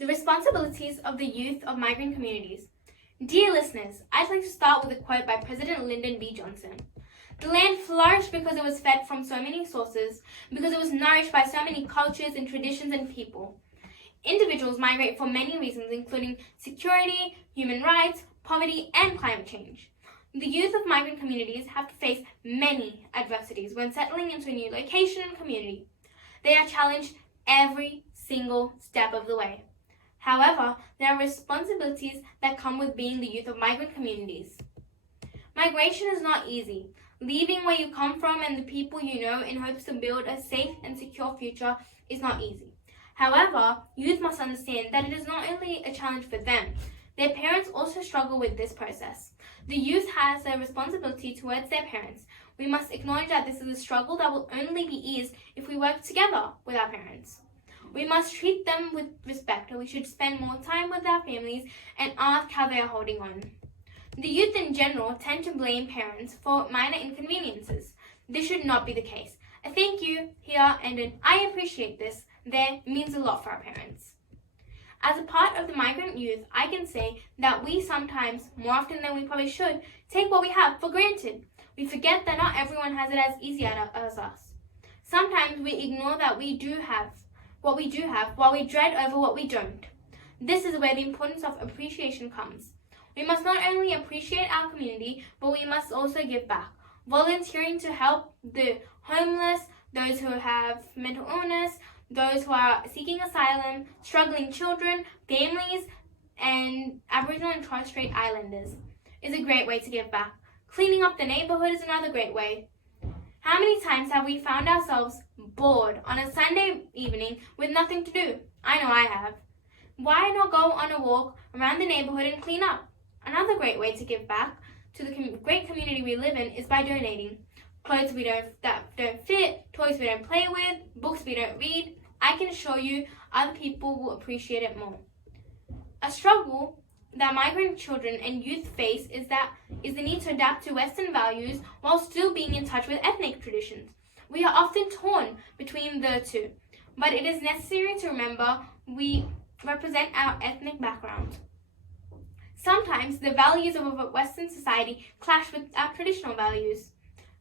The responsibilities of the youth of migrant communities. Dear listeners, I'd like to start with a quote by President Lyndon B. Johnson. The land flourished because it was fed from so many sources, because it was nourished by so many cultures and traditions and people. Individuals migrate for many reasons, including security, human rights, poverty, and climate change. The youth of migrant communities have to face many adversities when settling into a new location and community. They are challenged every single step of the way. However, there are responsibilities that come with being the youth of migrant communities. Migration is not easy. Leaving where you come from and the people you know in hopes to build a safe and secure future is not easy. However, youth must understand that it is not only a challenge for them, their parents also struggle with this process. The youth has a responsibility towards their parents. We must acknowledge that this is a struggle that will only be eased if we work together with our parents. We must treat them with respect, and we should spend more time with our families and ask how they are holding on. The youth in general tend to blame parents for minor inconveniences. This should not be the case. A thank you here and an I appreciate this there means a lot for our parents. As a part of the migrant youth, I can say that we sometimes, more often than we probably should, take what we have for granted. We forget that not everyone has it as easy as us. Sometimes we ignore that we do have what we do have while we dread over what we don't. This is where the importance of appreciation comes. We must not only appreciate our community, but we must also give back. Volunteering to help the homeless, those who have mental illness, those who are seeking asylum, struggling children, families, and Aboriginal and Torres Strait Islanders is a great way to give back. Cleaning up the neighborhood is another great way. How many times have we found ourselves bored on a Sunday evening with nothing to do? I know I have. Why not go on a walk around the neighborhood and clean up? Another great way to give back to the great community we live in is by donating. Clothes that don't fit, toys we don't play with, books we don't read. I can assure you other people will appreciate it more. A struggle that migrant children and youth face is the need to adapt to Western values while still being in touch with ethnic traditions. We are often torn between the two, but it is necessary to remember we represent our ethnic background. Sometimes the values of a Western society clash with our traditional values.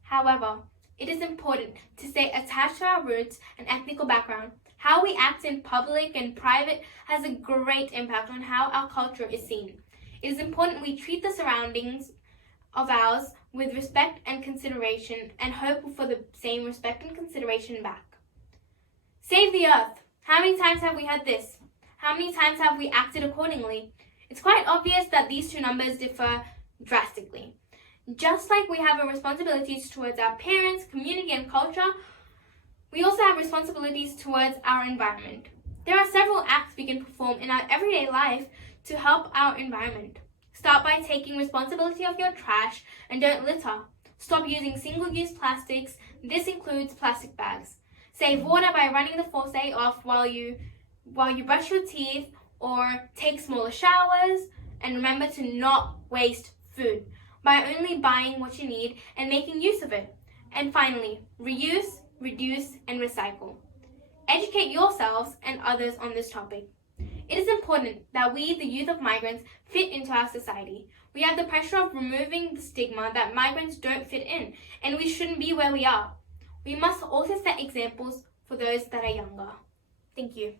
However, it is important to stay attached to our roots and ethnic background. How we act in public and private has a great impact on how our culture is seen. It is important we treat the surroundings of ours with respect and consideration and hope for the same respect and consideration back. Save the earth. How many times have we heard this? How many times have we acted accordingly? It's quite obvious that these two numbers differ drastically. Just like we have a responsibility towards our parents, community, and culture, we also have responsibilities towards our environment. There are several acts we can perform in our everyday life to help our environment. Start by taking responsibility of your trash and don't litter. Stop using single-use plastics. This includes plastic bags. Save water by running the faucet off while you brush your teeth or take smaller showers. And remember to not waste food by only buying what you need and making use of it. And finally, reuse, reduce, and recycle. Educate yourselves and others on this topic. It is important that we, the youth of migrants, fit into our society. We have the pressure of removing the stigma that migrants don't fit in, and we shouldn't be where we are. We must also set examples for those that are younger. Thank you.